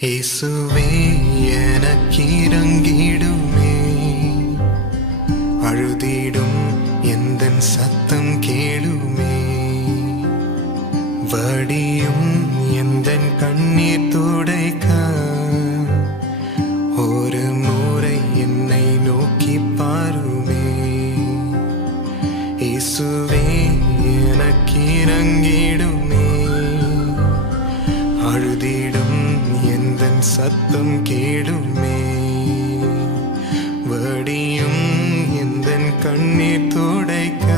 இயேசுவே எனக்கிறங்கிடுமே, அழுதிடும் எந்தன் சத்தம் கேளுமே, வடியும் எந்தன் கண்ணீர் துடைக்க ஒரு முறை என்னை நோக்கி பாருமே. இயேசுவே எனக்கிறங்கிடுமே, அழுதிடும் எந்தன் சத்தம் கேளுமே, வடியும் எந்தன் கண்ணீர் துடைக்க